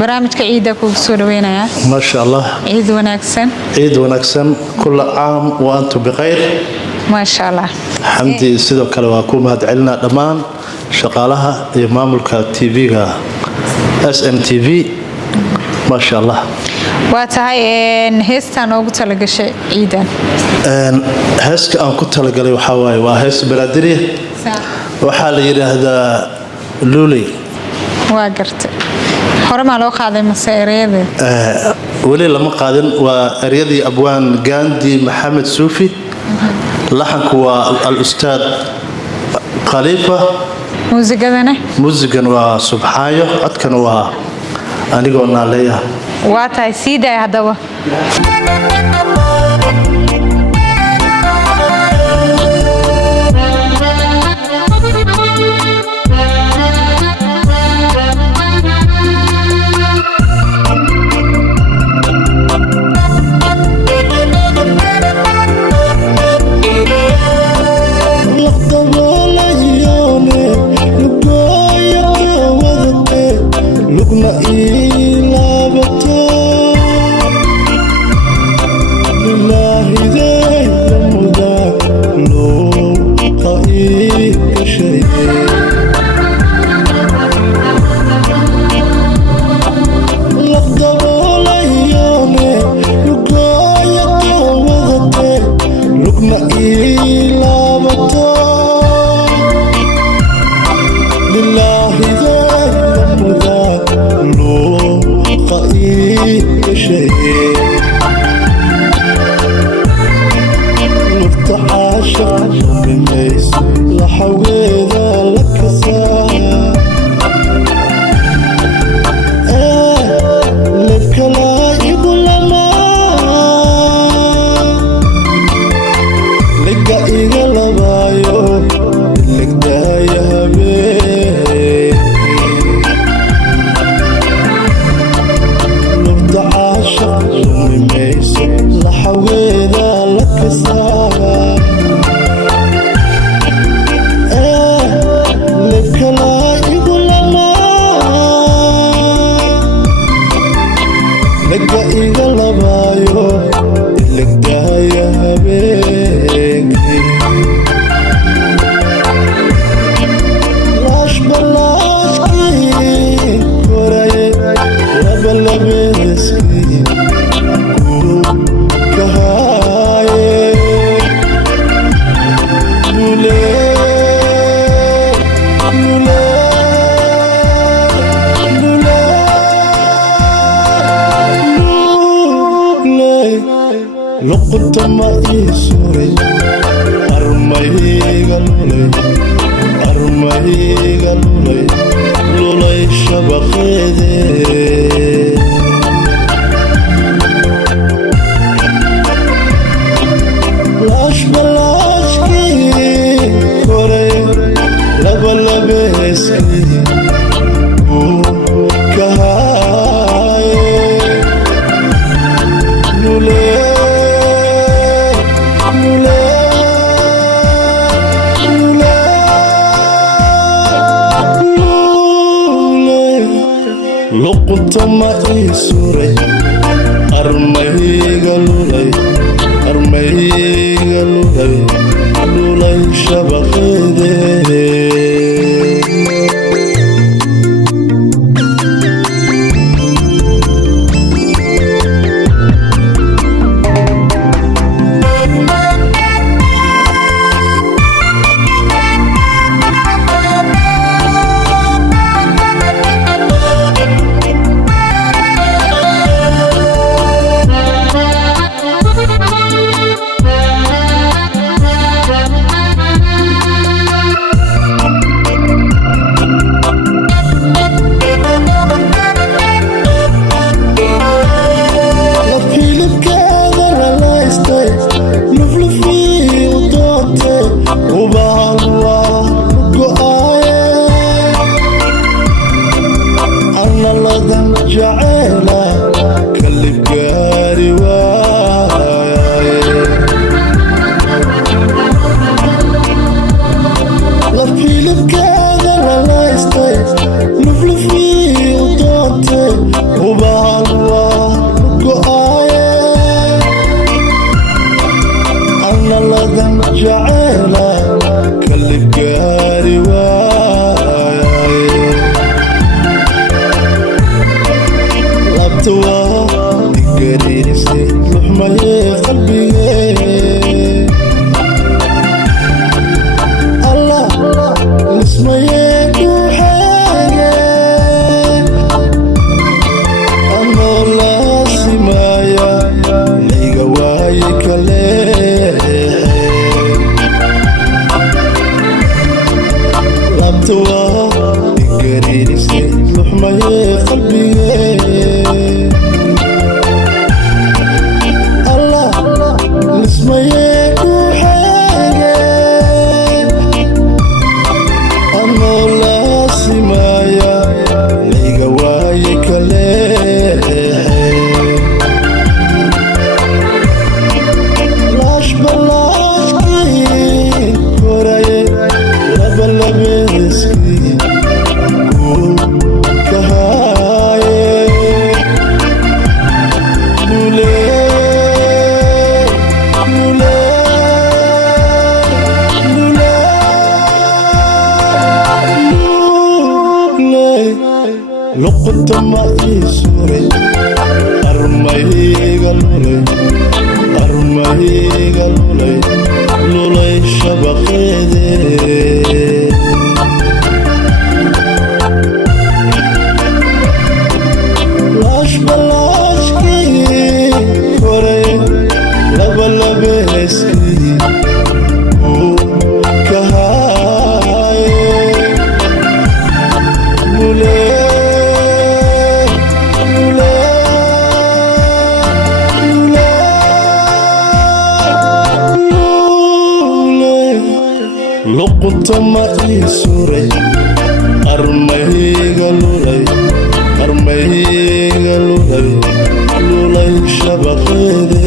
barnaamijka ciida ku soo dhaweynaya. ما شاء الله ciid wanaagsan. عيد ونكسن كل عام وأنتم بخير. ما شاء الله. حمدي سيدو كلا واكم هاد علنا دمان شغالها إمام الكتيفي SMTV ما شاء الله. واتهاي هيستان ugu talagashay ciidan. هسك أنا كنت لقلي وحواي وهس بلادري. waxaa la yiraahdaa luli waa gartay hore ma loo qaaday maseeriyada wali lama qaadin waa eriyadii abwaan Gandhi Maxamed Suufi laxanku waa al-ustaad Khalifa muusigadana waa subxaayo codkan waa anigoo naaleeya waa tahay siiday hadaba luqutama ii suray armayga lulay shabaqeede lash balashkii koray labalabeeskii uu kahaye luqutama ii suray armayga lulay shabaqeede